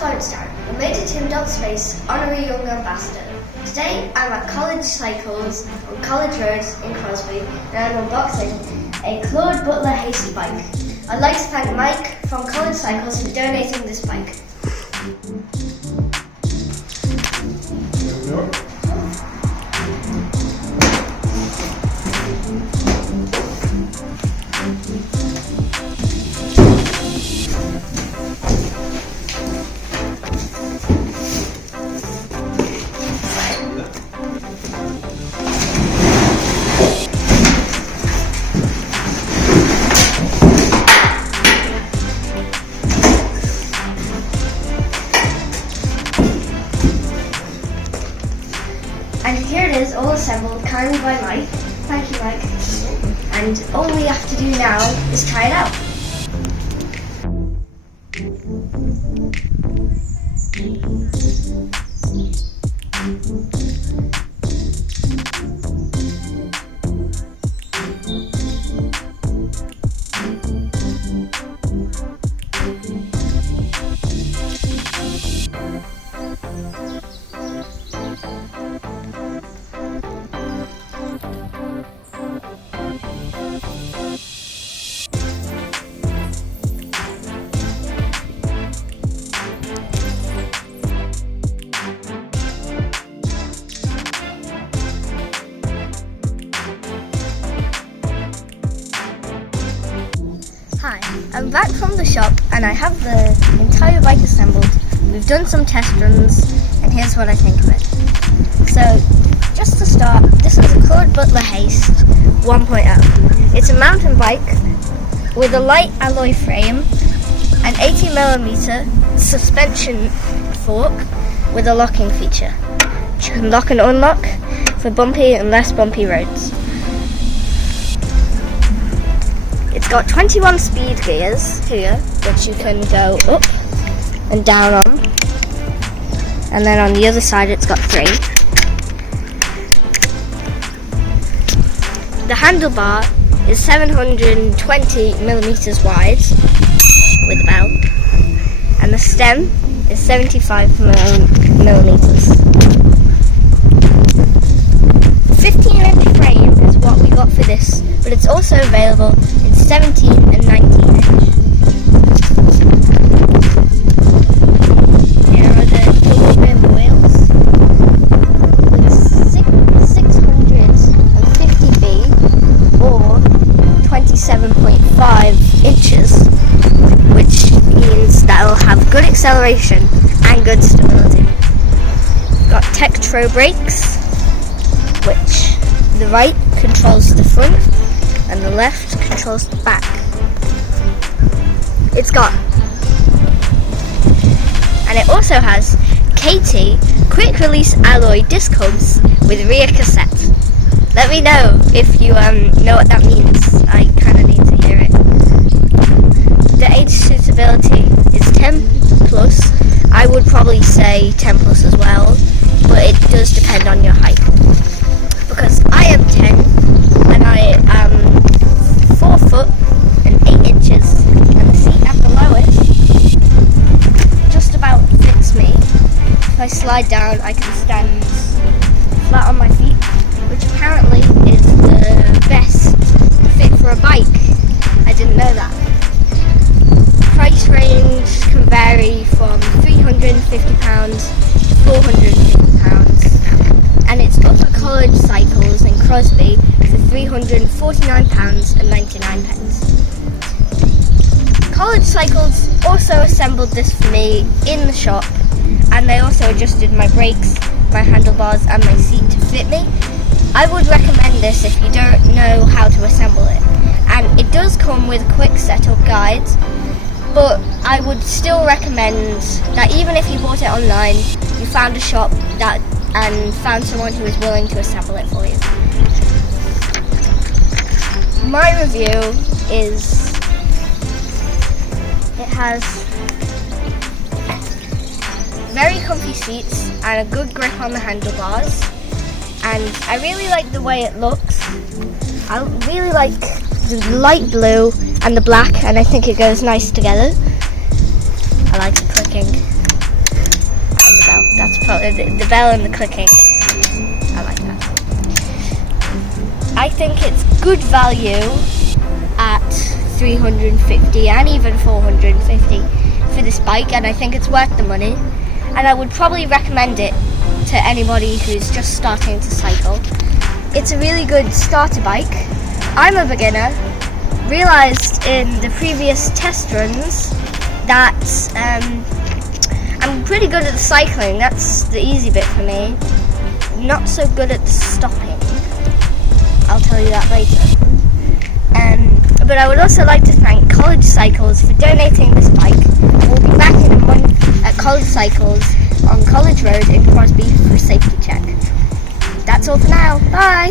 Florence Dowrick, a MajorTim.space Honorary Young Ambassador. Today I'm at College Cycles on College Road in Crosby and I'm unboxing a Claud Butler Haste bike. I'd like to thank Mike from College Cycles for donating this bike. And here it is, all assembled, kindly by Mike. Thank you, Mike. And all we have to do now is try it out. Hi, I'm back from the shop and I have the entire bike assembled. We've done some test runs and here's what I think of it. So, just to start, this is a Claud Butler Haste 1.0. It's a mountain bike with a light alloy frame, an 80mm suspension fork with a locking feature, which you can lock and unlock for bumpy and less bumpy roads. It's got 21 speed gears here, which you can go up and down on. And then on the other side it's got 3. The handlebar is 720mm wide with a belt. And the stem is 75mm. 15-inch frame is what we got for this, but it's also available in 17 and 19-inch. Here are the double rim wheels with 650B or 27.5 inches, which means that it'll have good acceleration and good stability. Got Tektro brakes, which the right controls the front and the left controls the back. It also has KT quick release alloy disc hubs with rear cassette. Let me know if you know what that means. I kind of need to hear it. The age suitability is 10 plus. I would probably say 10 plus as well, but it does depend on your height. Because I am 10 and I am 4 foot and 8 inches, and the seat at the lowest just about fits me. If I slide down, I can stand flat on my feet, which apparently is the best fit for a bike. I didn't know that. Price range can vary from £350 to £450. And it's up at College Cycles in Crosby for £349.99. College Cycles also assembled this for me in the shop, and they also adjusted my brakes, my handlebars and my seat to fit me. I would recommend this if you don't know how to assemble it. And it does come with a quick setup guide, but I would still recommend that even if you bought it online, you found a shop and found someone who is willing to assemble it for you. My review is it has very comfy seats and a good grip on the handlebars, and I really like the way it looks. I really like the light blue and the black, and I think it goes nice together. I like the clicking. the bell and the clicking. I like that. I think it's good value at 350 and even 450 for this bike, and I think it's worth the money. And I would probably recommend it to anybody who's just starting to cycle. It's a really good starter bike. I'm a beginner. Realised in the previous test runs that I'm pretty good at the cycling. That's the easy bit for me. Not so good at the stopping. I'll tell you that later. But I would also like to thank College Cycles for donating this bike. We'll be back in a month at College Cycles on College Road in Crosby for a safety check. That's all for now. Bye!